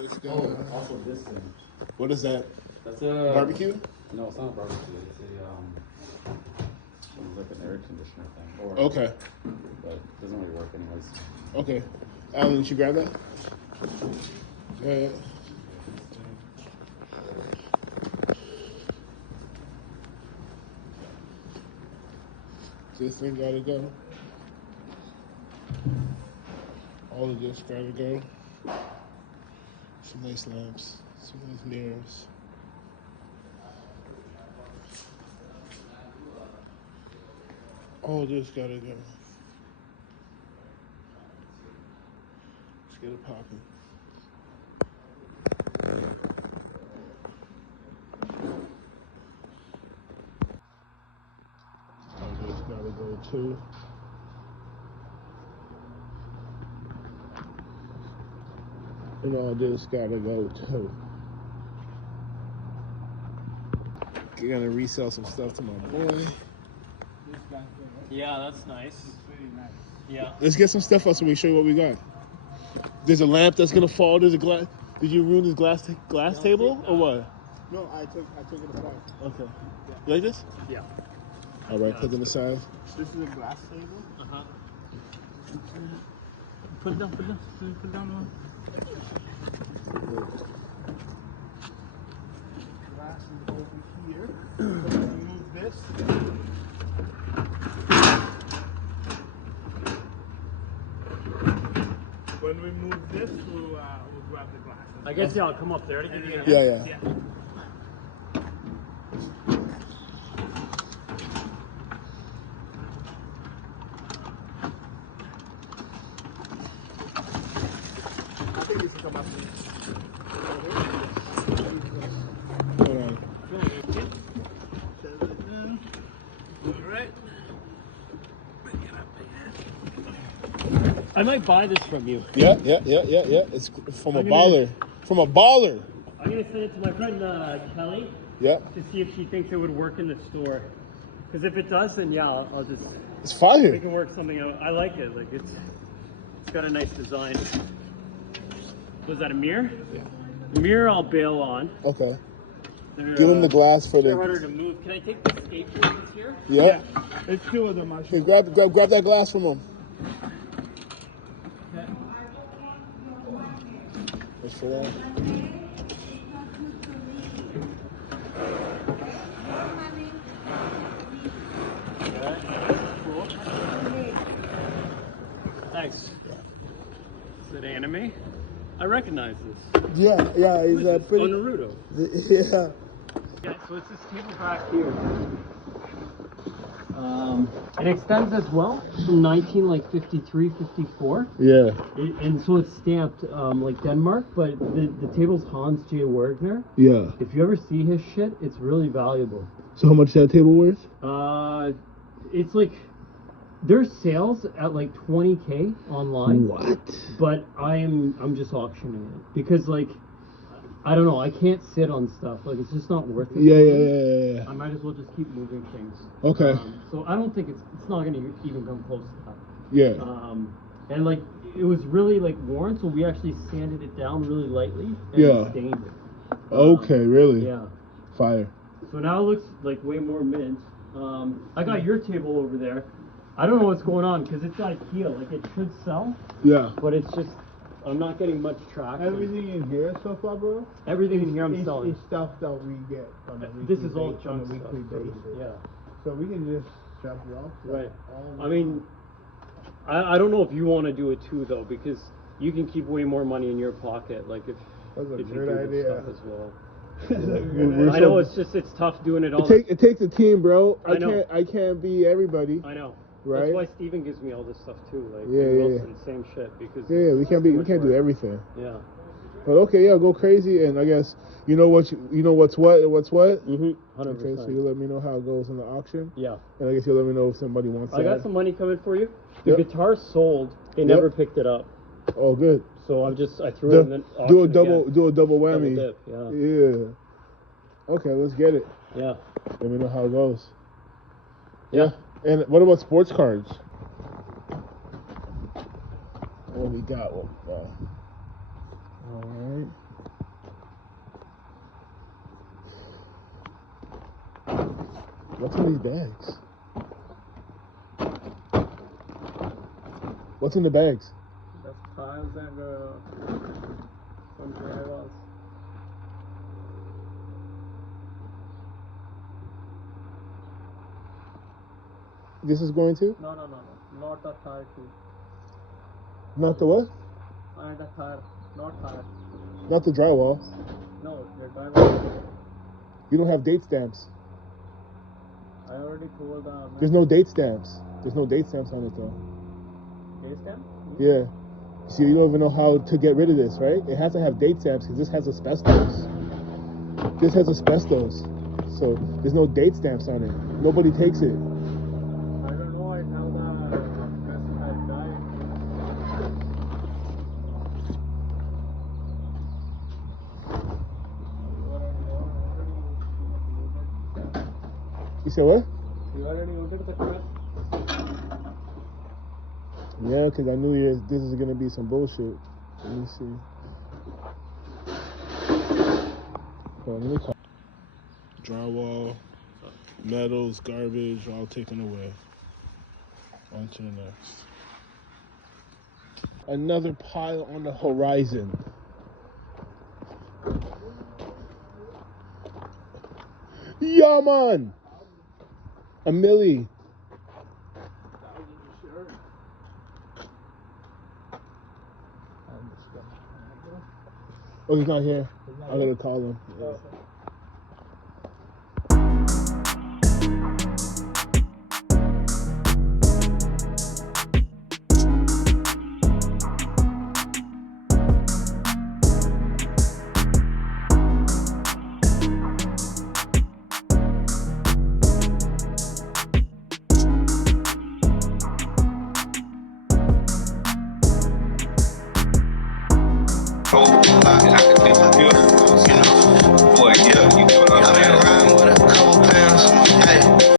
Oh, also this thing. What is that? That's a barbecue? No, it's not a barbecue. It's like an air conditioner thing. Or, Okay. But it doesn't really work anyways. Okay. Alan, did you grab that? Yeah. This thing gotta go. All of this gotta go. Some nice lamps, some nice mirrors. All this gotta go. Let's get it popping. All this gotta go too. And all this gotta go too. You're gonna resell some stuff to my boy. Yeah, that's nice. It's really nice. Yeah. Let's get some stuff out so we show you what we got. There's a lamp that's gonna fall. There's a glass. Did you ruin this glass table or what? No, I took it apart. Okay. You like this? Yeah. All right, put it aside. This is a glass table. Put it down. Put it down. Glass is over here. Remove this. When we move this, we'll grab the glass. I guess I'll come up there to give you a hand. Yeah. I think you should come up here. Hold on. Alright. I might buy this from you. Yeah. It's from a baller. From a baller. I'm gonna send it to my friend Kelly Yeah. to see if she thinks it would work in the store. Because if it does, then yeah, I'll just It's we fire. can work something out. I like it. Like it's got a nice design. Was that a mirror? Yeah. The mirror I'll bail on. Okay. They're, Give him the glass for they're harder the. to move. Can I take the escape routes here? Yeah. It's two of them, Hey, grab that glass from him. Okay. That's for that. Cool. Thanks. Is it anime? I recognize this. Yeah. He's Oh, pretty. Naruto. Yeah. Yeah, so it's this table back here. It extends as well from 1953, 54. Yeah. And so it's stamped like Denmark, but the table's Hans J. Wagner. Yeah. If you ever see his shit, it's really valuable. So how much is that table worth? It's like there's sales at like 20K online. What? But I'm just auctioning it because like I don't know, I can't sit on stuff. Like it's just not worth it. Yeah. I might as well just keep moving things. Okay. So I don't think it's not gonna even come close to that. Yeah. And like it was really like worn, so we actually sanded it down really lightly and Yeah. stained it. Okay, really? Yeah. Fire. So now it looks like way more mint. I got your table over there. I don't know what's going on because it's IKEA. Like it should sell, Yeah. but it's just I'm not getting much traction. Everything in here so far, bro. Everything in here I'm selling. It's stuff that we get on a weekly This is all basis, junk on a weekly stuff. basis. Yeah. So we can just drop it off. Right. all I mean, I don't know if you want to do it too though, because you can keep way more money in your pocket. Like if That's a you good do this idea. stuff as well. We're I know it's tough doing it all. It takes a team, bro. I know. I can't be everybody. I know. Right? That's why Steven gives me all this stuff too. Like Yeah, Wilson, same shit because Yeah, we can't do everything. Yeah. But okay, yeah, go crazy, and I guess you know what's what. Mhm. 100%. Okay, so you let me know how it goes in the auction, Yeah. and I guess you'll let me know if somebody wants. I got that. some money coming for you. The Yep. guitar sold. They Yep. never picked it up. Oh, good. So I threw it in the auction Do a double Double whammy. dip, yeah. Yeah. Okay, let's get it. Yeah. Let me know how it goes. Yeah. And what about sports cards? What we got? All right. What's in these bags? What's in the bags? That's tiles and some drywalls. This is going to? No. Not the tire too. Not the what? And the tire. Not tire. Not the drywall. No, the drywall. You don't have date stamps. I already told the There's no date stamps. There's no date stamps on it though. Base stamp? Yeah. See, you don't even know how to get rid of this, right? It has to have date stamps because this has asbestos. This has asbestos. So there's no date stamps on it. Nobody takes it. I don't know. I have the specified guy. You said what? You already ordered the crest? Yeah, because I knew this is going to be some bullshit. Let me see. Hold on, let me call. Drywall, metals, garbage, all taken away. On to the next. Another pile on the horizon. Yeah, man! A milli. Oh, he's not here. I gotta call him. Yeah.